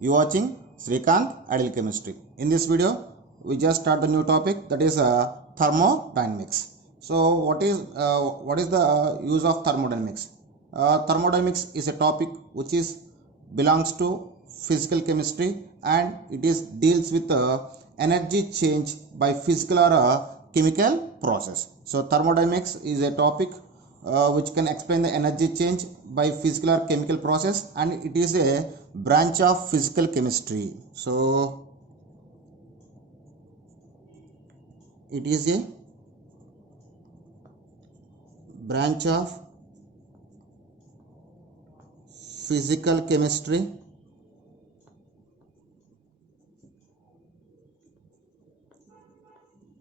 You watching Srikanth Ideal Chemistry. In this video, we just start the new topic, that is thermodynamics. So what is the use of thermodynamics? Thermodynamics is a topic which is belongs to physical chemistry, and it is deals with energy change by physical or chemical process. So thermodynamics is a topic which can explain the energy change by physical or chemical process, and it is a branch of physical chemistry. So it is a branch of physical chemistry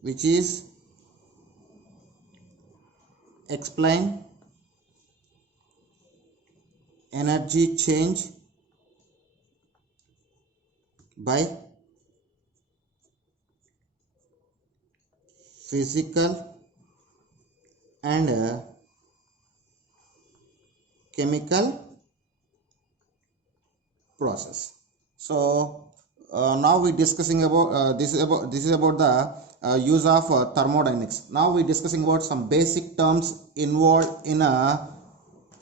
which is explain energy change by physical and chemical process. So now we discussing about this is about the use of thermodynamics. Now we discussing about some basic terms involved in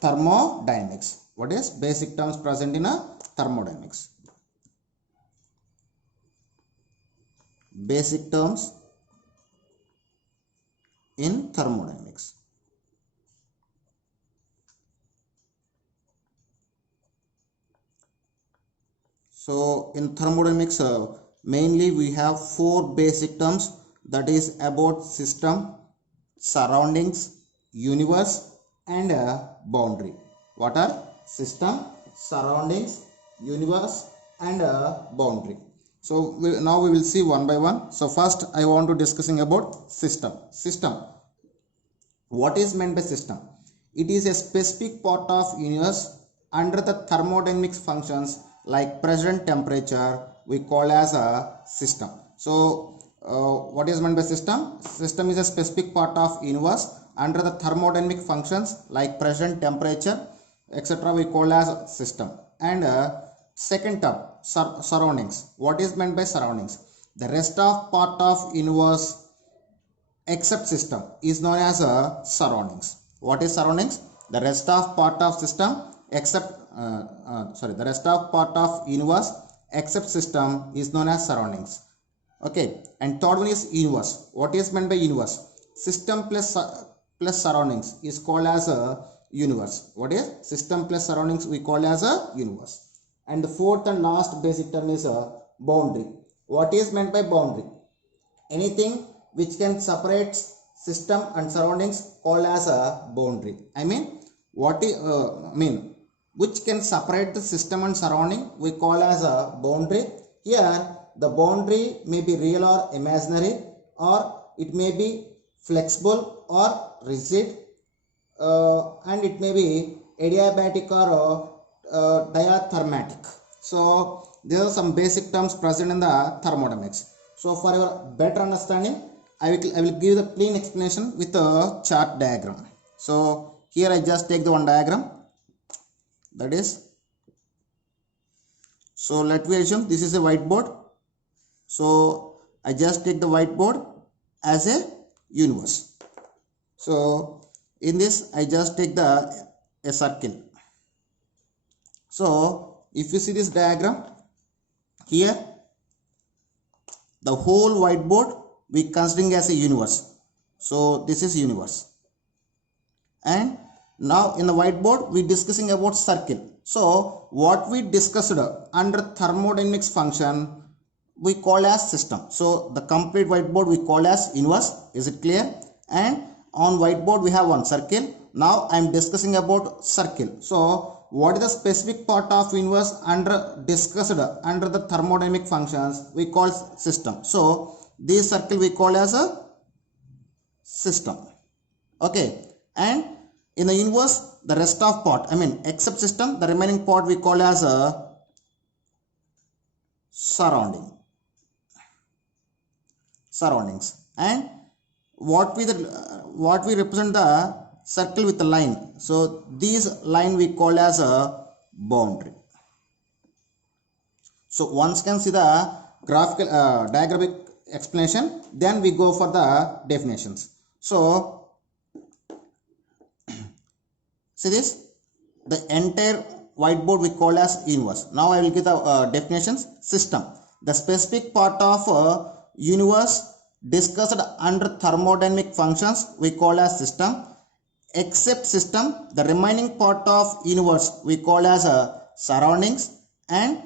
thermodynamics. What is basic terms present in thermodynamics? Basic terms in thermodynamics. So in thermodynamics, mainly we have four basic terms, that is about system, surroundings, universe, and boundary. What are system, surroundings, universe, and boundary? So now we will see one by one. So first I want to discussing about system. System. What is meant by system? It is a specific part of universe under the thermodynamics functions like pressure and temperature we call as a system. So what is meant by system? System is a specific part of universe under the thermodynamic functions like pressure and temperature etc. we call as system. And second term, surroundings. What is meant by surroundings? The rest of part of universe except system is known as surroundings. What is surroundings? The rest of part of system except the rest of part of universe except system is known as surroundings. Okay, and third one is universe. What is meant by universe? System plus surroundings is called as a universe. What is system plus surroundings we call as a universe. And the fourth and last basic term is a boundary. What is meant by boundary? Anything which can separate system and surroundings called as a boundary. Which can separate the system and surrounding we call as a boundary. Here the boundary may be real or imaginary, or it may be flexible or rigid, and it may be adiabatic or diathermatic. So these are some basic terms present in the thermodynamics. So for your better understanding, I will give the clean explanation with a chart diagram. So here I just take the one diagram, that is, so let me assume this is a whiteboard. So I just take the whiteboard as a universe. So in this I just take a circle. So if you see this diagram here, the whole whiteboard we considering as a universe. So this is universe, and now in the whiteboard we discussing about circle. So what we discussed under thermodynamics function we call as system. So the complete whiteboard we call as universe. Is it clear? And on whiteboard we have one circle. Now I am discussing about circle. So what is the specific part of universe discussed under the thermodynamic functions we call system. So this circle we call as a system. Okay, and in the universe the rest of part, except system, the remaining part we call as a surroundings. And what we represent the circle with a line. So these line we call as a boundary. So once can see the graphical diagramic explanation, then we go for the definitions. So see this, the entire whiteboard we call as universe. Now I will give the definitions. System, the specific part of universe discussed under thermodynamic functions we call as system. Except system, the remaining part of universe we call as surroundings, and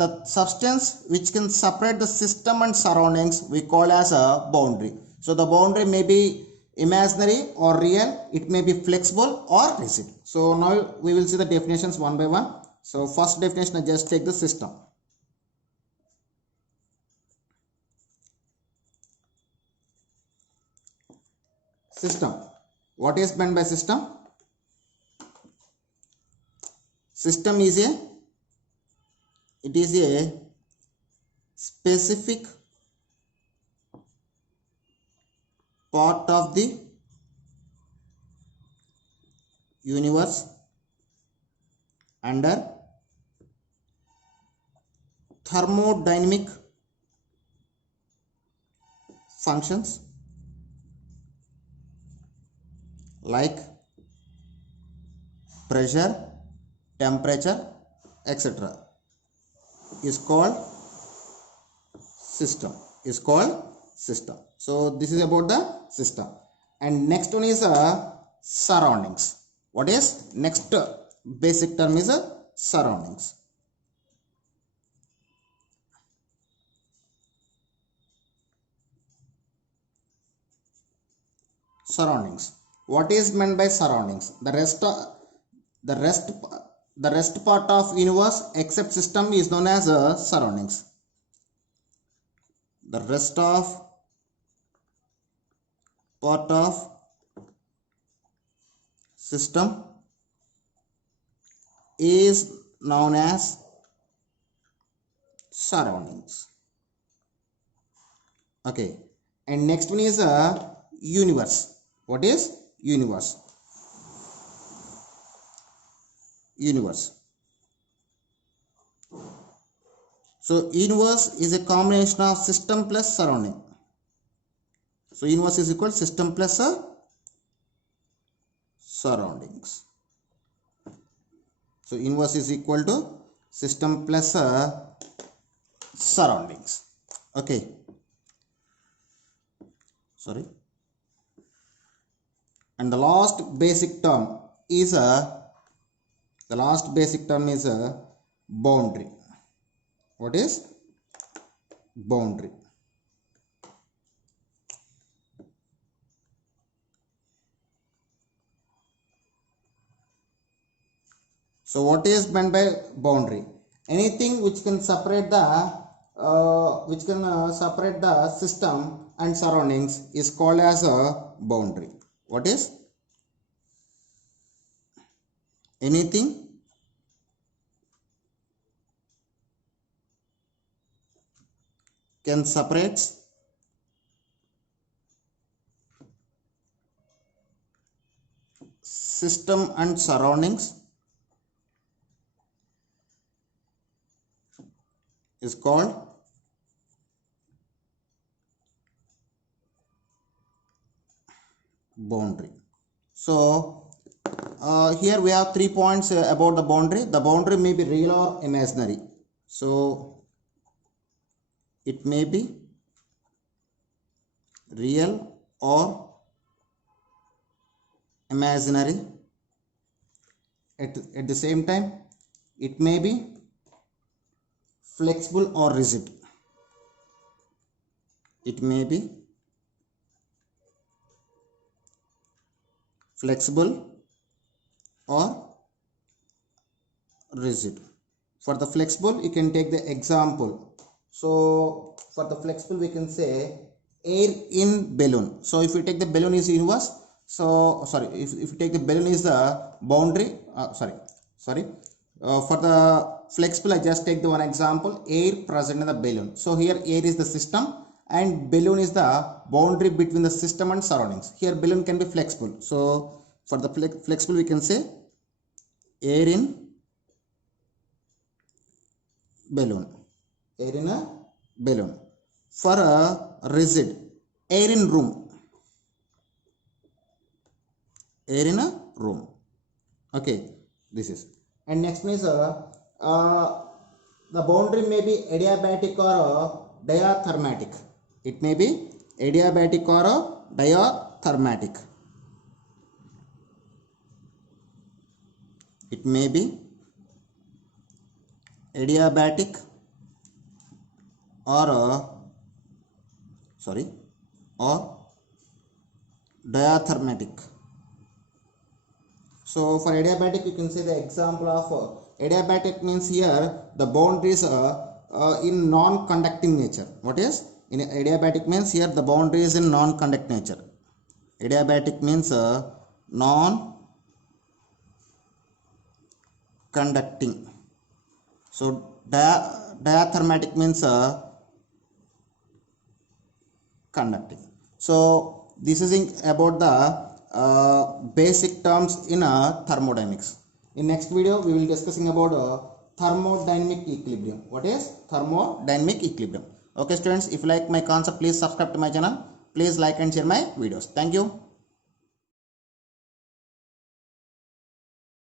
the substance which can separate the system and surroundings we call as a boundary. So the boundary may be imaginary or real, it may be flexible or rigid. So now we will see the definitions one by one. So first definition, I just take the system. System, what is meant by system? System is a specific part of the universe under thermodynamic functions like pressure, temperature, etc. is called system. So this is about the system. And next one is surroundings. What is next basic term is surroundings. Surroundings, what is meant by surroundings? The rest part of universe except system is known as surroundings. The rest of part of system is known as surroundings. Okay, and next one is universe. What is universe? So universe is a combination of system plus surrounding. So universe is equal to system plus surroundings. So universe is equal to system plus surroundings. Okay, sorry. And the last basic term is boundary. What is boundary? So what is meant by boundary? Anything which can separate the system and surroundings is called as a boundary. What is? Anything can separate system and surroundings is called boundary. So here we have 3 points about the boundary. The boundary may be real or imaginary. So it may be real or imaginary. At the same time, it may be flexible or rigid. It may be flexible or rigid. For the flexible, you can take the example. So for the flexible, we can say air in balloon. So if you take the balloon is universe, so sorry, if you take the balloon is the boundary, for the flexible, I just take the one example, air present in the balloon. So here air is the system and balloon is the boundary between the system and surroundings. Here balloon can be flexible. So for the flexible, we can say air in balloon, air in a balloon. For a rigid, air in room, air in a room. Okay, this is. And next one is the boundary may be adiabatic or diathermatic. It may be adiabatic or diathermatic. It may be adiabatic or or diathermatic. So for adiabatic, you can say the example of adiabatic means here the boundaries in non-conducting nature. What is in adiabatic means here the boundary is in non-conduct nature. Adiabatic means non-conducting. So diathermatic means conducting. So this is about the basic terms in thermodynamics. In next video we will discussing about thermodynamic equilibrium. What is thermodynamic equilibrium? Okay students, if you like my concept, please subscribe to my channel. Please like and share my videos. Thank you.